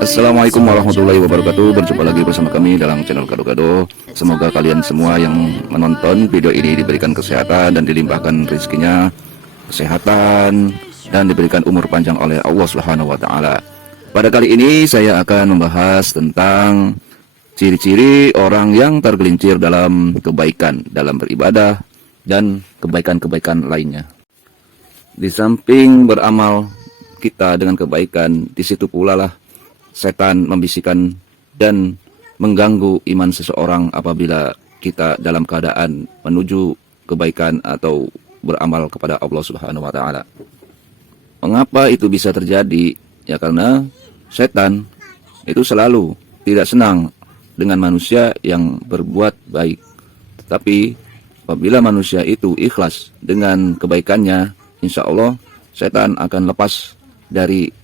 Assalamualaikum warahmatullahi wabarakatuh. Berjumpa lagi bersama kami dalam channel Gado-Gado. Semoga kalian semua yang menonton video ini diberikan kesehatan dan dilimpahkan rezekinya, kesehatan dan diberikan umur panjang oleh Allah Subhanahu wa taala. Pada kali ini saya akan membahas tentang ciri-ciri orang yang tergelincir dalam kebaikan, dalam beribadah dan kebaikan-kebaikan lainnya. Di samping beramal kita dengan kebaikan, di situ pula lah setan membisikkan dan mengganggu iman seseorang apabila kita dalam keadaan menuju kebaikan atau beramal kepada Allah Subhanahu wa taala. Mengapa itu bisa terjadi? Ya karena setan itu selalu tidak senang dengan manusia yang berbuat baik. Tetapi apabila manusia itu ikhlas dengan kebaikannya, insya Allah setan akan lepas dari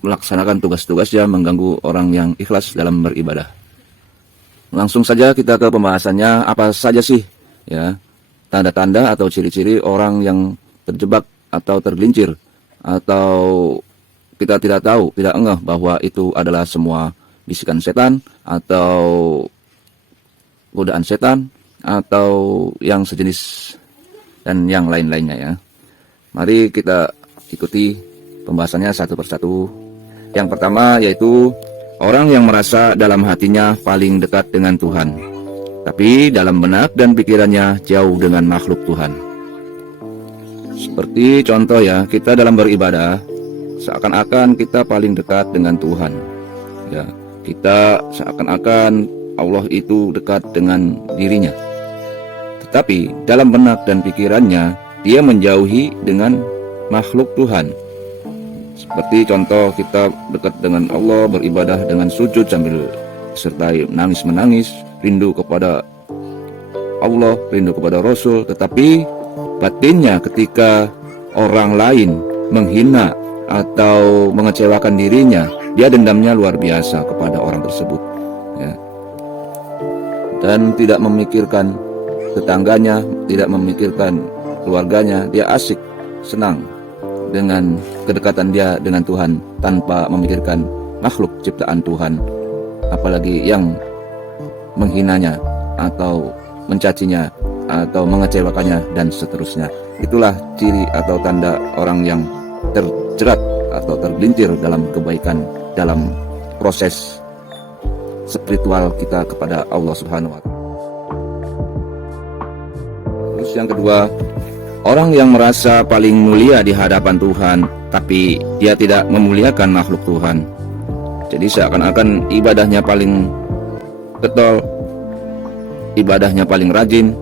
melaksanakan tugas-tugasnya mengganggu orang yang ikhlas dalam beribadah. Langsung saja kita ke pembahasannya. Apa saja sih ya tanda-tanda atau ciri-ciri orang yang terjebak atau tergelincir, atau kita tidak tahu, tidak ngeh bahwa itu adalah semua bisikan setan atau godaan setan atau yang sejenis dan yang lain-lainnya ya. Mari kita ikuti pembahasannya satu persatu. Yang pertama yaitu orang yang merasa dalam hatinya paling dekat dengan Tuhan, tapi dalam benak dan pikirannya jauh dengan makhluk Tuhan. Seperti contoh ya, kita dalam beribadah seakan-akan kita paling dekat dengan Tuhan. Ya, kita seakan-akan Allah itu dekat dengan dirinya. Tetapi dalam benak dan pikirannya dia menjauhi dengan makhluk Tuhan. Seperti contoh kita dekat dengan Allah, beribadah dengan sujud sambil disertai menangis-menangis, rindu kepada Allah, rindu kepada Rasul. Tetapi batinnya ketika orang lain menghina atau mengecewakan dirinya, dia dendamnya luar biasa kepada orang tersebut ya. Dan tidak memikirkan tetangganya, tidak memikirkan keluarganya, dia asik, senang dengan kedekatan dia dengan Tuhan tanpa memikirkan makhluk ciptaan Tuhan, apalagi yang menghinanya atau mencacinya atau mengecewakannya dan seterusnya. Itulah ciri atau tanda orang yang terjerat atau tergelincir dalam kebaikan, dalam proses spiritual kita kepada Allah Subhanahu wa taala. Terus yang kedua, orang yang merasa paling mulia di hadapan Tuhan, tapi dia tidak memuliakan makhluk Tuhan. Jadi seakan-akan ibadahnya paling getol, ibadahnya paling rajin,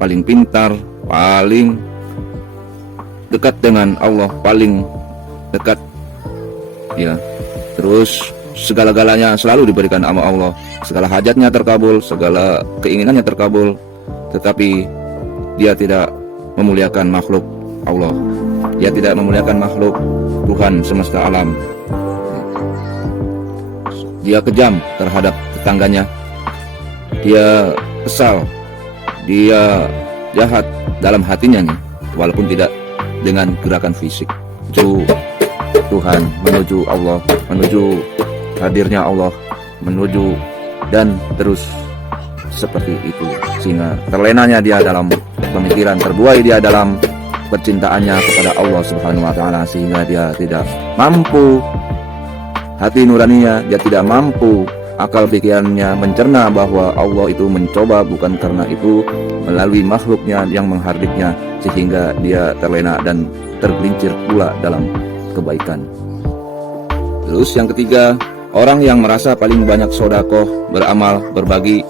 paling pintar, paling dekat dengan Allah, paling dekat ya. Terus segala-galanya selalu diberikan sama Allah, segala hajatnya terkabul, segala keinginannya terkabul, tetapi dia tidak memuliakan makhluk Allah, dia tidak memuliakan makhluk Tuhan semesta alam. Dia kejam terhadap tetangganya, dia kesal, dia jahat dalam hatinya nih, walaupun tidak dengan gerakan fisik. Menuju Tuhan, menuju Allah, menuju hadirnya Allah, menuju dan terus seperti itu, sehingga terlenanya dia dalam pemikiran, terbuai dia dalam percintaannya kepada Allah Subhanahu wa taala, sehingga dia tidak mampu, hati nuraninya dia tidak mampu, akal pikirannya mencerna bahwa Allah itu mencoba bukan karena itu, melalui makhluknya yang menghardiknya, sehingga dia terlena dan tergelincir pula dalam kebaikan. Terus yang ketiga, orang yang merasa paling banyak sodakoh, beramal, berbagi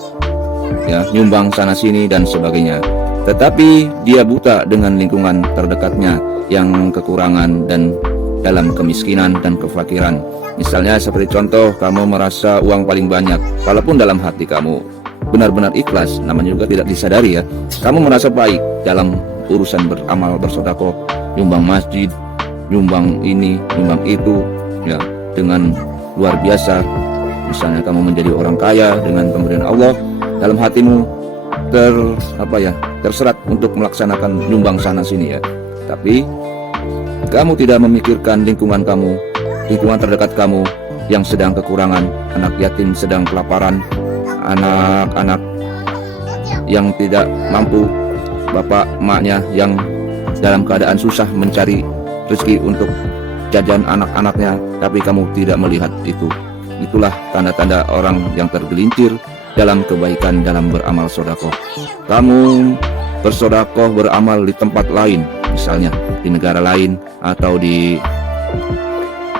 ya, nyumbang sana sini dan sebagainya, tetapi dia buta dengan lingkungan terdekatnya yang kekurangan dan dalam kemiskinan dan kefakiran. Misalnya seperti contoh, kamu merasa uang paling banyak, walaupun dalam hati kamu benar-benar ikhlas, namanya juga tidak disadari ya, kamu merasa baik dalam urusan beramal, bersedekah, nyumbang masjid, nyumbang ini, nyumbang itu ya, dengan luar biasa. Misalnya kamu menjadi orang kaya dengan pemberian Allah, dalam hatimu terserat untuk melaksanakan nyumbang sana sini ya. Tapi kamu tidak memikirkan lingkungan kamu, lingkungan terdekat kamu yang sedang kekurangan, anak yatim sedang kelaparan, anak-anak yang tidak mampu, bapak emaknya yang dalam keadaan susah mencari rezeki untuk jajan anak-anaknya, tapi kamu tidak melihat itu. Itulah tanda-tanda orang yang tergelincir dalam kebaikan, dalam beramal sodakoh. Kamu bersodakoh, beramal di tempat lain, misalnya di negara lain atau di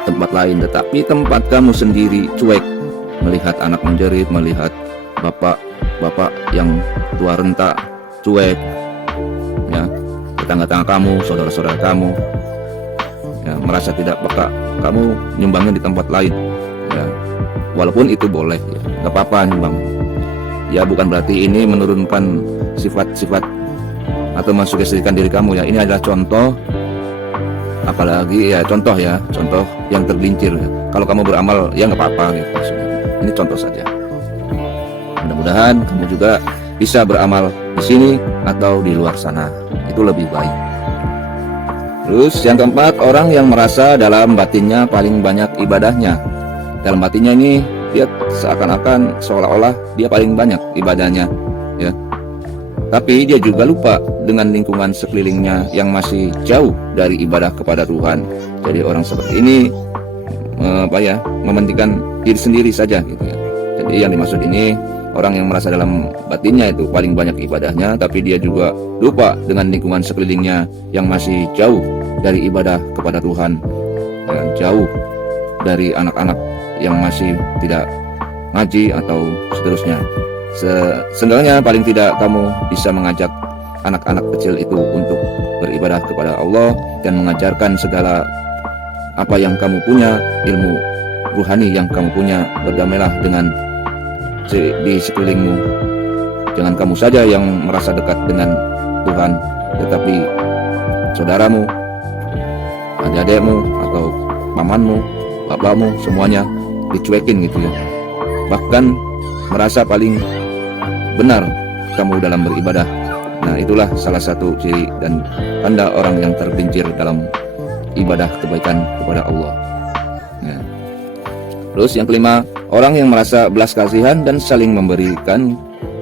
tempat lain, tetapi tempat kamu sendiri cuek, melihat anak menjerit, melihat bapak yang tua renta cuek, ya, tetangga-tetangga kamu, saudara-saudara kamu, ya, merasa tidak peka, kamu nyumbangnya di tempat lain, ya, walaupun itu boleh, ya, nggak apa-apa nyumbang, ya, bukan berarti ini menurunkan sifat-sifat atau mensugestikan diri kamu, ya. Ini adalah contoh, apalagi ya contoh yang tergelincir, ya. Kalau kamu beramal ya nggak apa-apa gitu, maksudnya. Ini contoh saja. Mudah-mudahan kamu juga bisa beramal di sini atau di luar sana, itu lebih baik. Terus yang keempat, orang yang merasa dalam batinnya paling banyak ibadahnya. Dalam batinnya ini dia seakan-akan seolah-olah dia paling banyak ibadahnya, ya. Tapi dia juga lupa dengan lingkungan sekelilingnya yang masih jauh dari ibadah kepada Tuhan. Jadi orang seperti ini mementingkan diri sendiri saja gitu, ya. Jadi yang dimaksud ini orang yang merasa dalam batinnya itu paling banyak ibadahnya, tapi dia juga lupa dengan lingkungan sekelilingnya yang masih jauh dari ibadah kepada Tuhan, ya, jauh dari anak-anak yang masih tidak ngaji atau seterusnya. Seenggaknya paling tidak kamu bisa mengajak anak-anak kecil itu untuk beribadah kepada Allah dan mengajarkan segala apa yang kamu punya, ilmu ruhani yang kamu punya. Berdamailah dengan di sekelilingmu. Jangan kamu saja yang merasa dekat dengan Tuhan, tetapi saudaramu, adik-adikmu atau pamanmu, bapakmu, semuanya dicuekin gitu, ya. Bahkan merasa paling benar kamu dalam beribadah. Nah, itulah salah satu ciri dan tanda orang yang tergelincir dalam ibadah kebaikan kepada Allah, ya. Terus yang kelima, orang yang merasa belas kasihan dan saling memberikan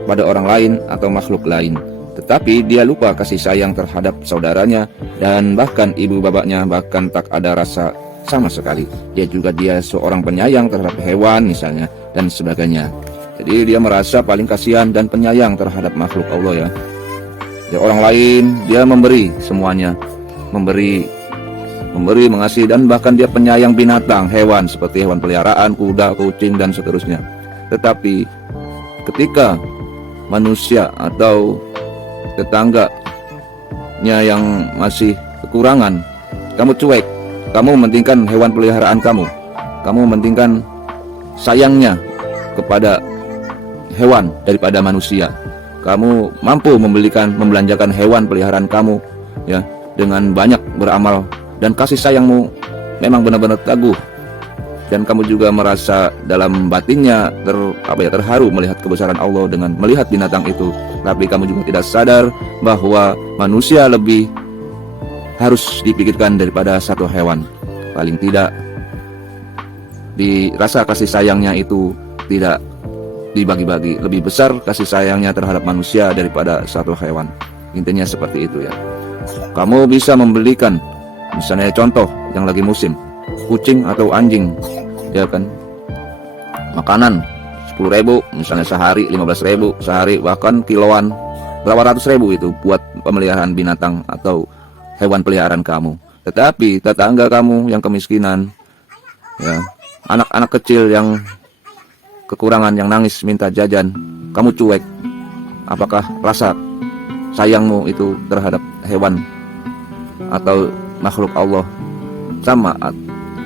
pada orang lain atau makhluk lain, tetapi dia lupa kasih sayang terhadap saudaranya dan bahkan ibu bapaknya, bahkan tak ada rasa sama sekali. Dia seorang penyayang terhadap hewan misalnya dan sebagainya. Jadi dia merasa paling kasihan dan penyayang terhadap makhluk Allah, ya. Ya, orang lain dia memberi semuanya, memberi, mengasihi, dan bahkan dia penyayang binatang, hewan seperti hewan peliharaan, kuda, kucing dan seterusnya. Tetapi ketika manusia atau tetangganya yang masih kekurangan, kamu cuek, kamu mementingkan hewan peliharaan kamu mementingkan sayangnya kepada hewan daripada manusia. Kamu mampu membelanjakan hewan peliharaan kamu, ya, dengan banyak beramal, dan kasih sayangmu memang benar-benar teguh, dan kamu juga merasa dalam batinnya terharu melihat kebesaran Allah dengan melihat binatang itu. Tapi kamu juga tidak sadar bahwa manusia lebih harus dipikirkan daripada satu hewan. Paling tidak dirasa kasih sayangnya itu tidak dibagi-bagi, lebih besar kasih sayangnya terhadap manusia daripada satu hewan. Intinya seperti itu, ya. Kamu bisa membelikan, misalnya contoh yang lagi musim, kucing atau anjing, ya kan, makanan 10.000 misalnya sehari, 15.000 sehari, bahkan kiloan berapa ratus ribu itu buat pemeliharaan binatang atau hewan peliharaan kamu. Tetapi tetangga kamu yang kemiskinan, ya, anak-anak kecil yang kekurangan, yang nangis minta jajan, kamu cuek. Apakah rasa sayangmu itu terhadap hewan atau makhluk Allah sama?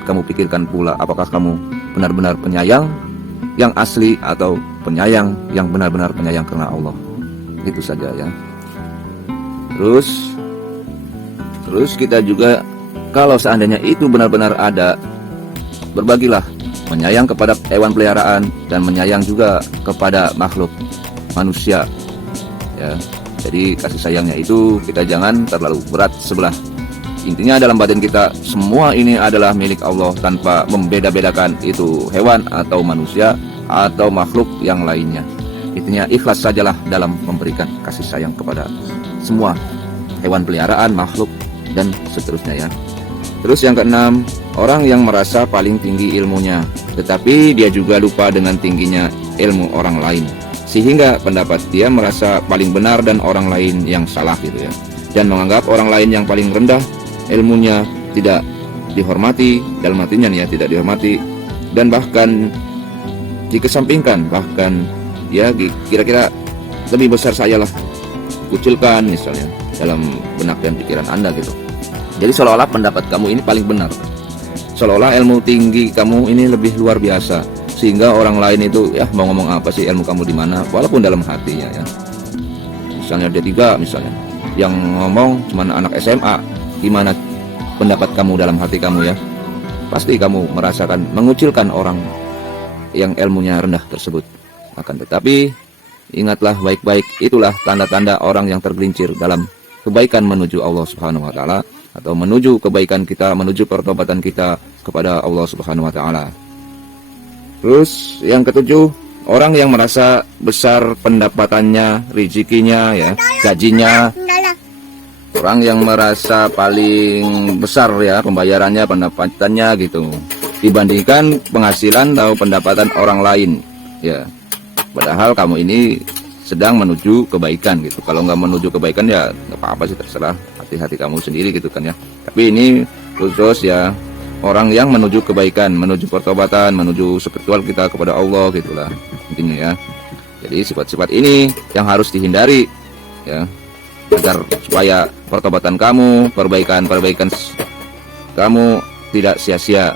Kamu pikirkan pula, apakah kamu benar-benar penyayang yang asli atau penyayang yang benar-benar penyayang karena Allah? Itu saja, ya. Terus kita juga, kalau seandainya itu benar-benar ada, berbagilah, menyayang kepada hewan peliharaan dan menyayang juga kepada makhluk manusia, ya. Jadi kasih sayangnya itu kita jangan terlalu berat sebelah Intinya dalam batin kita semua ini adalah milik Allah tanpa membeda-bedakan itu hewan atau manusia atau makhluk yang lainnya. Intinya ikhlas sajalah dalam memberikan kasih sayang kepada semua hewan peliharaan, makhluk, dan seterusnya ya. Terus yang keenam, orang yang merasa paling tinggi ilmunya, tetapi dia juga lupa dengan tingginya ilmu orang lain, sehingga pendapat dia merasa paling benar dan orang lain yang salah gitu ya. Dan menganggap orang lain yang paling rendah ilmunya tidak dihormati, dalam hatinya nih ya, tidak dihormati, dan bahkan dikesampingkan, bahkan ya kira-kira lebih besar saya lah, kucilkan misalnya dalam benak dan pikiran Anda gitu. Jadi seolah-olah pendapat kamu ini paling benar, seolah-olah ilmu tinggi kamu ini lebih luar biasa, sehingga orang lain itu ya mau ngomong apa sih, ilmu kamu di mana, walaupun dalam hatinya ya. Misalnya D3 misalnya, yang ngomong cuma anak SMA, gimana pendapat kamu dalam hati kamu ya? Pasti kamu merasakan mengucilkan orang yang ilmunya rendah tersebut. Akan tetapi ingatlah baik-baik, itulah tanda-tanda orang yang tergelincir dalam kebaikan menuju Allah Subhanahu wa taala, atau menuju kebaikan kita, menuju pertobatan kita kepada Allah Subhanahu wa taala. Terus yang ketujuh, orang yang merasa besar pendapatannya, rezekinya ya, gajinya. Orang yang merasa paling besar ya pembayarannya, pendapatannya gitu, dibandingkan penghasilan atau pendapatan orang lain ya. Padahal kamu ini sedang menuju kebaikan gitu. Kalau nggak menuju kebaikan ya nggak apa-apa sih, terserah hati-hati kamu sendiri gitu kan ya. Tapi ini khusus ya orang yang menuju kebaikan, menuju pertobatan, menuju spiritual kita kepada Allah gitulah intinya ya. Jadi sifat-sifat ini yang harus dihindari ya, agar supaya pertobatan kamu, perbaikan kamu tidak sia-sia.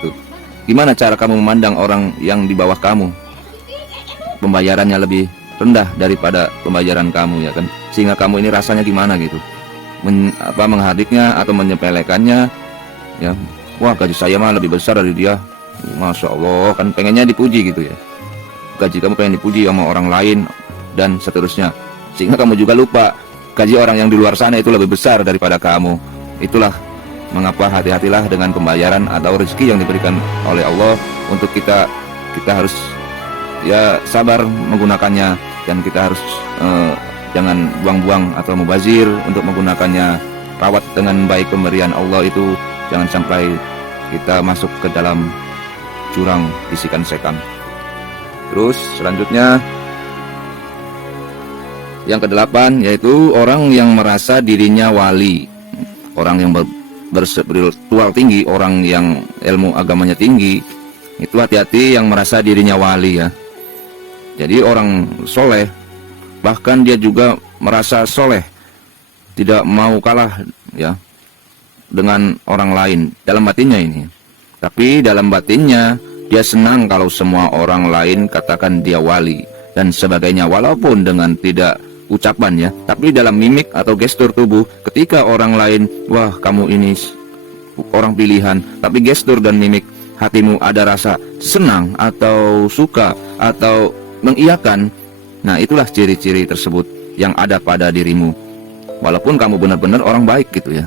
Gimana cara kamu memandang orang yang di bawah kamu, pembayarannya lebih rendah daripada pembayaran kamu ya kan, sehingga kamu ini rasanya gimana gitu, menghardiknya atau menyepelekannya ya. Wah, gaji saya mah lebih besar dari dia, Masya Allah, kan pengennya dipuji gitu ya, gaji kamu pengen dipuji sama orang lain dan seterusnya, sehingga kamu juga lupa gaji orang yang di luar sana itu lebih besar daripada kamu. Itulah mengapa hati-hatilah dengan pembayaran atau rezeki yang diberikan oleh Allah untuk kita harus ya sabar menggunakannya, dan kita harus jangan buang-buang atau mubazir untuk menggunakannya. Rawat dengan baik pemberian Allah itu, jangan sampai kita masuk ke dalam jurang bisikan setan. Terus selanjutnya yang kedelapan, yaitu orang yang merasa dirinya wali, orang yang berspiritual tinggi, orang yang ilmu agamanya tinggi, itu hati-hati yang merasa dirinya wali ya. Jadi orang soleh, bahkan dia juga merasa soleh, tidak mau kalah ya dengan orang lain dalam batinnya ini. Tapi dalam batinnya dia senang kalau semua orang lain katakan dia wali dan sebagainya, walaupun dengan tidak ucapan ya, tapi dalam mimik atau gestur tubuh, ketika orang lain, wah kamu ini orang pilihan, tapi gestur dan mimik hatimu ada rasa senang atau suka atau mengiyakan, nah itulah ciri-ciri tersebut yang ada pada dirimu, walaupun kamu benar-benar orang baik gitu ya,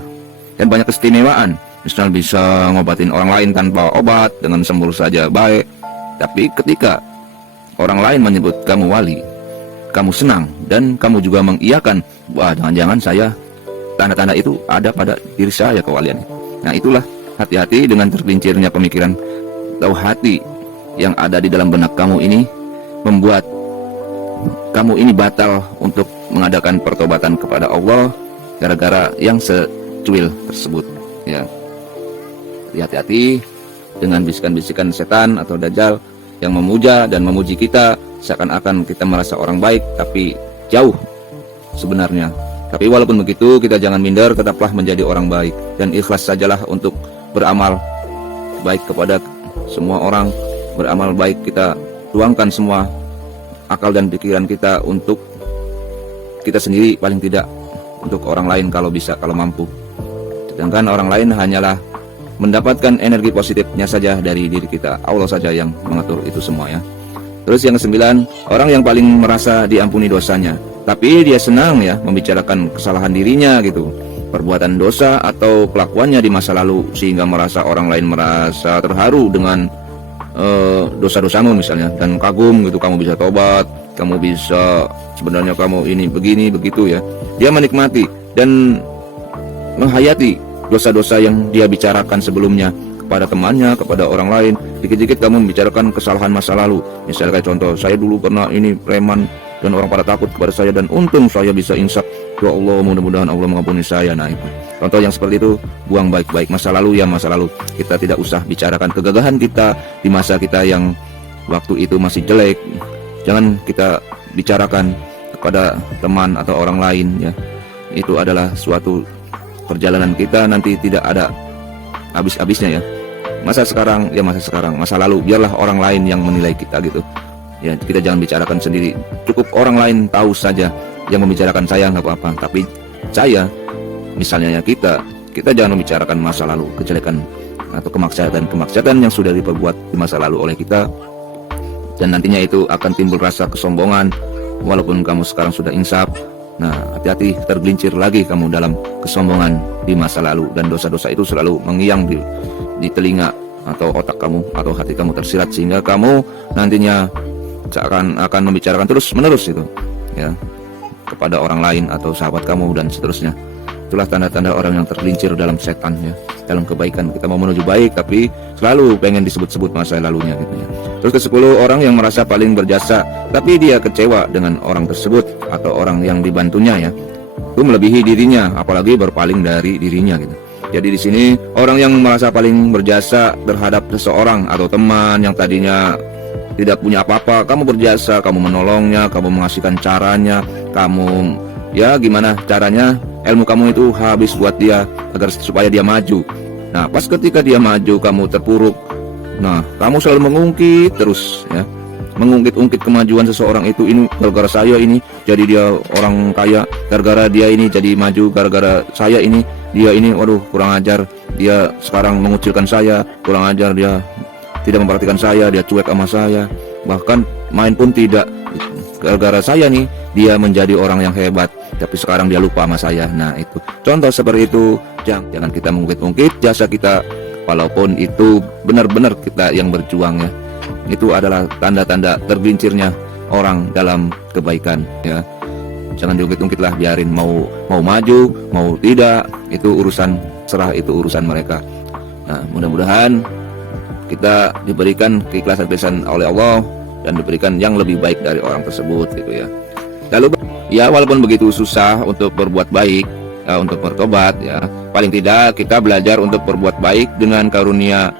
dan banyak keistimewaan, misal bisa ngobatin orang lain tanpa obat, dengan sembuh saja baik. Tapi ketika orang lain menyebut kamu wali, kamu senang dan kamu juga mengiyakan, wah jangan-jangan saya, tanda-tanda itu ada pada diri saya kewalian. Nah itulah, hati-hati dengan tergelincirnya pemikiran atau hati yang ada di dalam benak kamu ini, membuat kamu ini batal untuk mengadakan pertobatan kepada Allah gara-gara yang secuil tersebut ya. Hati-hati dengan bisikan-bisikan setan atau dajjal yang memuja dan memuji kita seakan-akan kita merasa orang baik, tapi jauh sebenarnya. Tapi walaupun begitu, kita jangan minder, tetaplah menjadi orang baik dan ikhlas sajalah untuk beramal baik kepada semua orang, beramal baik, kita tuangkan semua akal dan pikiran kita untuk kita sendiri, paling tidak untuk orang lain kalau bisa, kalau mampu. Sedangkan orang lain hanyalah mendapatkan energi positifnya saja dari diri kita. Allah saja yang mengatur itu semua ya. Terus yang kesembilan, orang yang paling merasa diampuni dosanya, tapi dia senang ya membicarakan kesalahan dirinya gitu. perbuatan dosa atau kelakuannya di masa lalu sehingga orang lain merasa terharu dengan dosa-dosamu misalnya, dan kagum gitu, kamu bisa tobat, kamu bisa, sebenarnya kamu ini begini begitu ya. Dia menikmati dan menghayati dosa-dosa yang dia bicarakan sebelumnya kepada temannya, kepada orang lain. Dikit-dikit kamu membicarakan kesalahan masa lalu, misalnya kayak contoh, saya dulu pernah ini preman dan orang pada takut kepada saya, dan untung saya bisa insaf, ya Allah, mudah-mudahan Allah mengampuni saya. Nah itu contoh yang seperti itu, buang baik-baik masa lalu ya, masa lalu. Kita tidak usah bicarakan kegagahan kita di masa kita yang waktu itu masih jelek. Jangan kita bicarakan kepada teman atau orang lain ya. Itu adalah suatu perjalanan kita nanti tidak ada habis-habisnya ya. Masa sekarang ya masa sekarang, masa lalu biarlah orang lain yang menilai kita gitu ya. Kita jangan bicarakan sendiri, cukup orang lain tahu saja. Yang membicarakan saya nggak apa-apa, tapi saya misalnya ya, kita jangan membicarakan masa lalu, kejelekan atau kemaksiatan yang sudah diperbuat di masa lalu oleh kita, dan nantinya itu akan timbul rasa kesombongan walaupun kamu sekarang sudah insaf. Nah, hati-hati tergelincir lagi kamu dalam kesombongan di masa lalu, dan dosa-dosa itu selalu mengiang di telinga atau otak kamu atau hati kamu tersirat, sehingga kamu nantinya akan membicarakan terus-menerus itu ya kepada orang lain atau sahabat kamu dan seterusnya. Itulah tanda-tanda orang yang tergelincir dalam setan ya, dalam kebaikan. Kita mau menuju baik tapi selalu pengen disebut-sebut masa lalunya gitu ya. Terus ke-10, orang yang merasa paling berjasa tapi dia kecewa dengan orang tersebut atau orang yang dibantunya ya, itu melebihi dirinya, apalagi berpaling dari dirinya gitu. Jadi di sini orang yang merasa paling berjasa terhadap seseorang atau teman yang tadinya tidak punya apa-apa, kamu berjasa, kamu menolongnya, kamu mengasihkan caranya, kamu ya gimana caranya, ilmu kamu itu habis buat dia agar supaya dia maju. Nah pas ketika dia maju kamu terpuruk, nah kamu selalu mengungkit terus ya, mengungkit-ungkit kemajuan seseorang itu, ini gara-gara saya ini jadi dia orang kaya, gara-gara dia ini jadi maju, gara-gara saya ini dia ini waduh kurang ajar, dia sekarang mengucilkan saya, kurang ajar, dia tidak memperhatikan saya, dia cuek sama saya, bahkan main pun tidak, gara-gara saya nih dia menjadi orang yang hebat tapi sekarang dia lupa sama saya. Nah itu contoh seperti itu. Jangan kita mengungkit-ungkit jasa kita walaupun itu benar-benar kita yang berjuang ya. Itu adalah tanda-tanda tergelincirnya orang dalam kebaikan ya. Jangan diungkit-ungkit lah, biarin mau maju mau tidak, itu urusan serah, itu urusan mereka. Nah mudah-mudahan kita diberikan keikhlasan oleh Allah dan diberikan yang lebih baik dari orang tersebut gitu ya. Lalu ya walaupun begitu susah untuk berbuat baik ya, untuk bertobat ya, paling tidak kita belajar untuk berbuat baik dengan karunia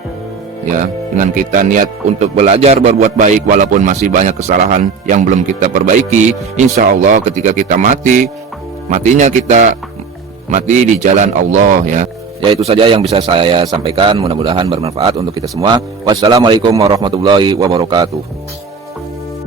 ya, dengan kita niat untuk belajar berbuat baik walaupun masih banyak kesalahan yang belum kita perbaiki. Insya Allah ketika kita matinya kita mati di jalan Allah ya. Ya itu saja yang bisa saya sampaikan, mudah-mudahan bermanfaat untuk kita semua. Wassalamualaikum warahmatullahi wabarakatuh.